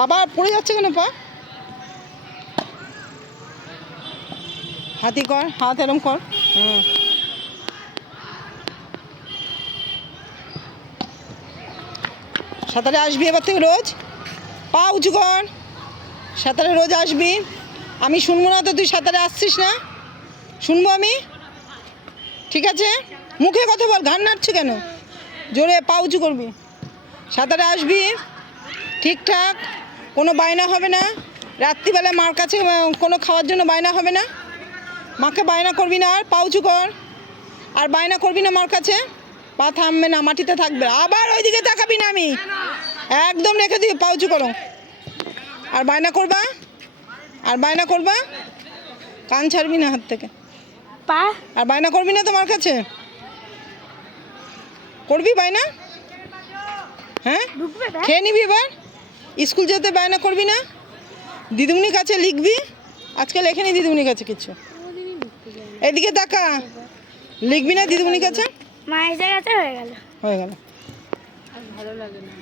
আবার পড়ে যাচ্ছে কেন পা? হাতি কর, হাত এরম কর। সাঁতারে আসবি এবার থেকে রোজ, পা উঁচু কর। সাঁতারে রোজ আসবি। আমি শুনবো না তো তুই সাঁতারে আসছিস না, শুনবো আমি? ঠিক আছে, মুখে কথা বল, ঘাড় নাড়ছে কেন? জোরে পা উঁচু করবি। সাঁতারে আসবি ঠিকঠাক, কোনো বায়না হবে না। রাত্রিবেলা মার কাছে কোনো খাওয়ার জন্য বায়না হবে না। মাকে বায়না করবি না, আর পা উঁচু কর। আর বায়না করবি না মার কাছে, পা থামবে না, মাটিতে থাকবে। আবার ওইদিকে তাকাবি না, আমি একদম রেখে দিই, পা উঁচু করো। আর বায়না করবা, আর বায়না করবা, কান ছাড়বি না হাত থেকে। পা আর বায়না করবি না তোমার কাছে, করবি বায়না? হ্যাঁ, খেয়ে নিবি এবার। স্কুল যেতে বায়না করবি না। দিদিমণির কাছে লিখবি, আজকে লেখেনি দিদিমণির কাছে কিছু। এদিকে তাকা, লিখবি না দিদিমণির কাছে। মায়ের কাছে হয়ে গেল, হয়ে গেল। আর ভালো লাগে না।